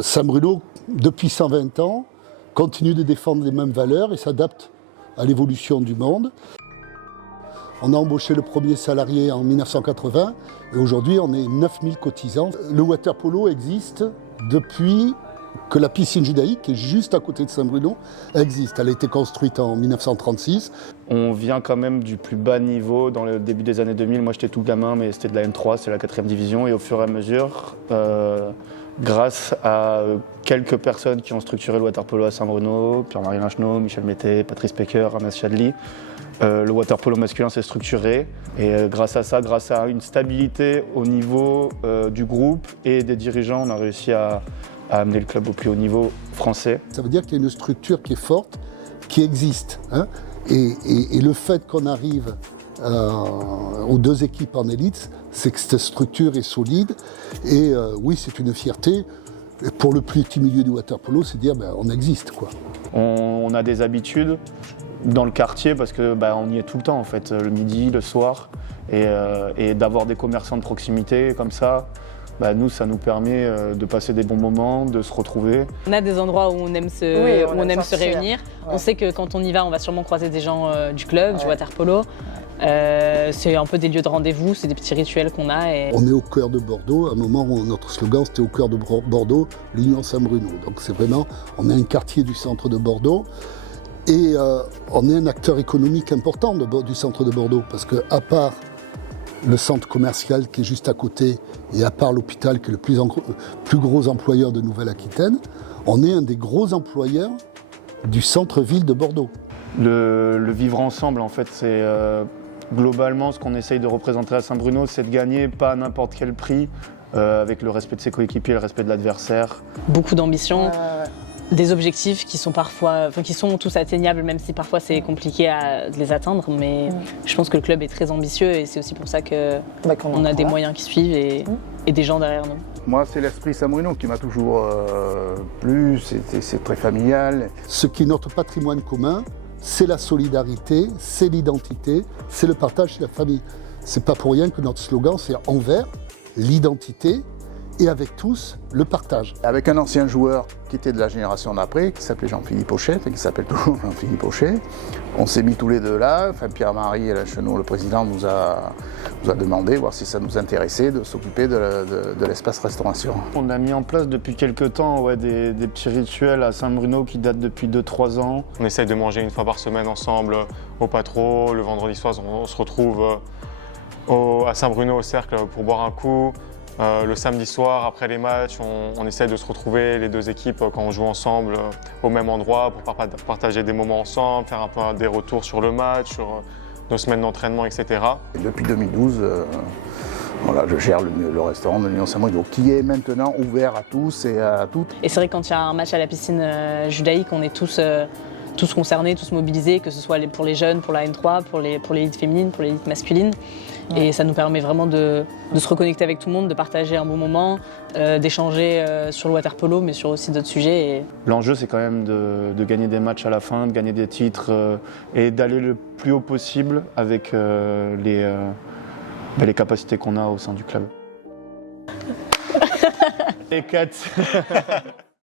Saint-Bruno, depuis 120 ans, continue de défendre les mêmes valeurs et s'adapte à l'évolution du monde. On a embauché le premier salarié en 1980 et aujourd'hui on est 9000 cotisants. Le water polo existe depuis que la piscine judaïque, qui est juste à côté de Saint-Bruno, existe. Elle a été construite en 1936. On vient quand même du plus bas niveau dans le début des années 2000. Moi j'étais tout gamin, mais c'était de la N3, c'est la 4e division. Et au fur et à mesure, grâce à quelques personnes qui ont structuré le water polo à Saint-Bruno, Pierre-Marie Lingenot, Michel Mété, Patrice Pecker, Amas Chadli, le water polo masculin s'est structuré. Et grâce à ça, grâce à une stabilité au niveau du groupe et des dirigeants, on a réussi à amener le club au plus haut niveau français. Ça veut dire qu'il y a une structure qui est forte, qui existe. Hein, et le fait qu'on arrive aux 2 équipes en élite, c'est que cette structure est solide. Et oui, c'est une fierté. Et pour le plus petit milieu du water polo, c'est dire on existe, quoi. On a des habitudes dans le quartier parce que on y est tout le temps en fait, le midi, le soir, et d'avoir des commerçants de proximité comme ça. Nous, ça nous permet de passer des bons moments, de se retrouver. On a des endroits où on aime se réunir. Ouais. On sait que quand on y va, on va sûrement croiser des gens du club, du water polo. C'est un peu des lieux de rendez-vous, c'est des petits rituels qu'on a. On est au cœur de Bordeaux, à un moment où notre slogan c'était au cœur de Bordeaux, l'Union Saint-Bruno. Donc c'est vraiment, on est un quartier du centre de Bordeaux et on est un acteur économique important du centre de Bordeaux parce qu'à part le centre commercial qui est juste à côté et à part l'hôpital qui est le plus gros employeur de Nouvelle-Aquitaine, on est un des gros employeurs du centre-ville de Bordeaux. Le vivre ensemble, en fait, c'est globalement ce qu'on essaye de représenter à Saint-Bruno, c'est de gagner pas à n'importe quel prix, avec le respect de ses coéquipiers, le respect de l'adversaire. Beaucoup d'ambition. Des objectifs qui sont qui sont tous atteignables, même si parfois c'est compliqué de les atteindre. Mais je pense que le club est très ambitieux et c'est aussi pour ça qu'on a des moyens qui suivent et des gens derrière nous. Moi, c'est l'esprit Saint-Bruno qui m'a toujours plu, c'est très familial. Ce qui est notre patrimoine commun, c'est la solidarité, c'est l'identité, c'est le partage, c'est la famille. C'est pas pour rien que notre slogan, c'est envers l'identité et avec tous, le partage. Avec un ancien joueur qui était de la génération d'après, qui s'appelait Jean-Philippe Auchet, et qui s'appelle toujours Jean-Philippe Auchet, on s'est mis tous les deux là. Enfin, Pierre-Marie Lingenot, le président, nous a demandé, voir si ça nous intéressait, de s'occuper de l'espace restauration. On a mis en place depuis quelques temps des petits rituels à Saint-Bruno qui datent depuis 2-3 ans. On essaye de manger une fois par semaine ensemble au Patro. Le vendredi soir, on se retrouve à Saint-Bruno au cercle pour boire un coup. Le samedi soir, après les matchs, on essaie de se retrouver, les 2 équipes, quand on joue ensemble, au même endroit pour partager des moments ensemble, faire un peu des retours sur le match, sur nos semaines d'entraînement, etc. Et depuis 2012, je gère le restaurant de l'Union Saint-Bruno, qui est maintenant ouvert à tous et à toutes. Et c'est vrai que quand il y a un match à la piscine judaïque, on est tous concernés, tous mobilisés, que ce soit pour les jeunes, pour la N3, pour l'élite féminine, pour l'élite masculine. Et ça nous permet vraiment de se reconnecter avec tout le monde, de partager un bon moment, d'échanger sur le water polo, mais sur aussi d'autres sujets. L'enjeu, c'est quand même de gagner des matchs à la fin, de gagner des titres et d'aller le plus haut possible avec les capacités qu'on a au sein du club. Les 4.